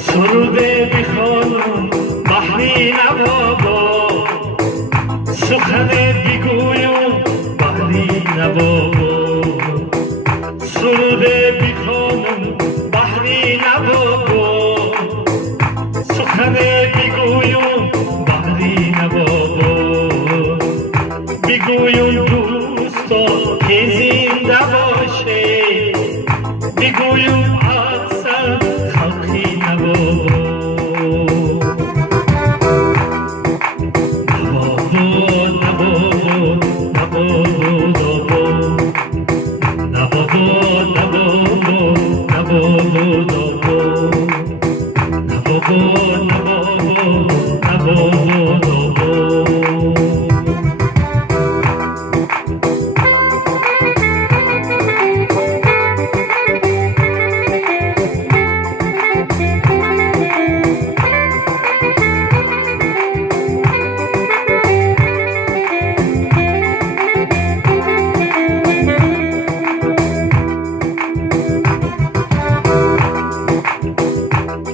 سروده بخوانم بحری نوابا، سخن بگویم بحری نوابا. سروده بخوانم بحری نوابا، سخن بگویم بحری نوابا. بگویم دوستا که زنده باشه، بگویم اکثر خلقی نوابا.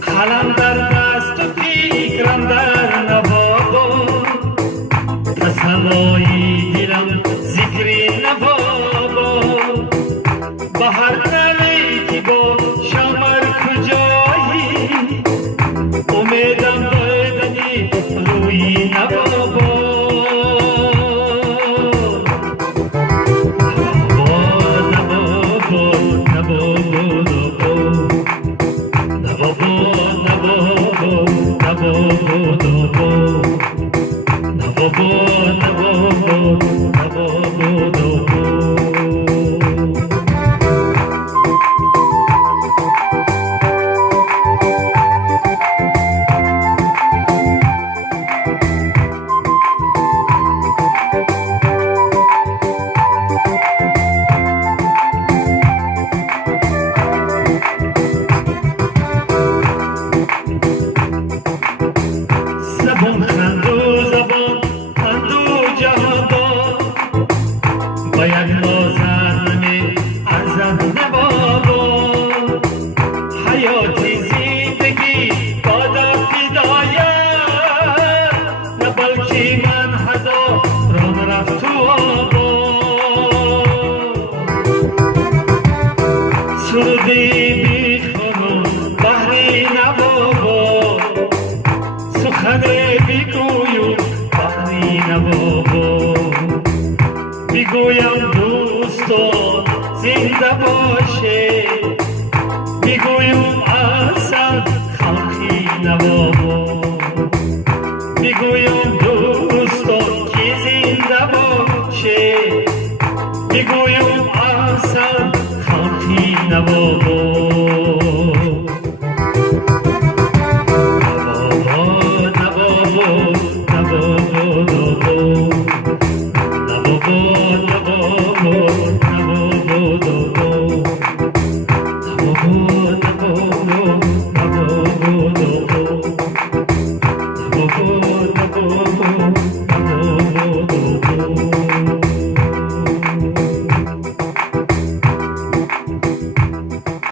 قلم در دست و فکرم در نوابا، تسلای دلم ذکر نوابا. بهر نویتی با شمر کجایی، امیدم دایدنی روی نوابا. زبان خندو زبان خندو جهابا، باید نازنمی ارزد نوابا. حیاتی زندگی بادا فدایت، نه بلکه من هزاران رفت تو آبا. سرودی میخوانم بحری نوابا، سخن بگویم بحری نوابا. بگویم دوستا زنده باشه، بگویم اصل خلقی نوابا. بگویم دوستا که زنده باشه، بگویم اصل خلقی نوابا.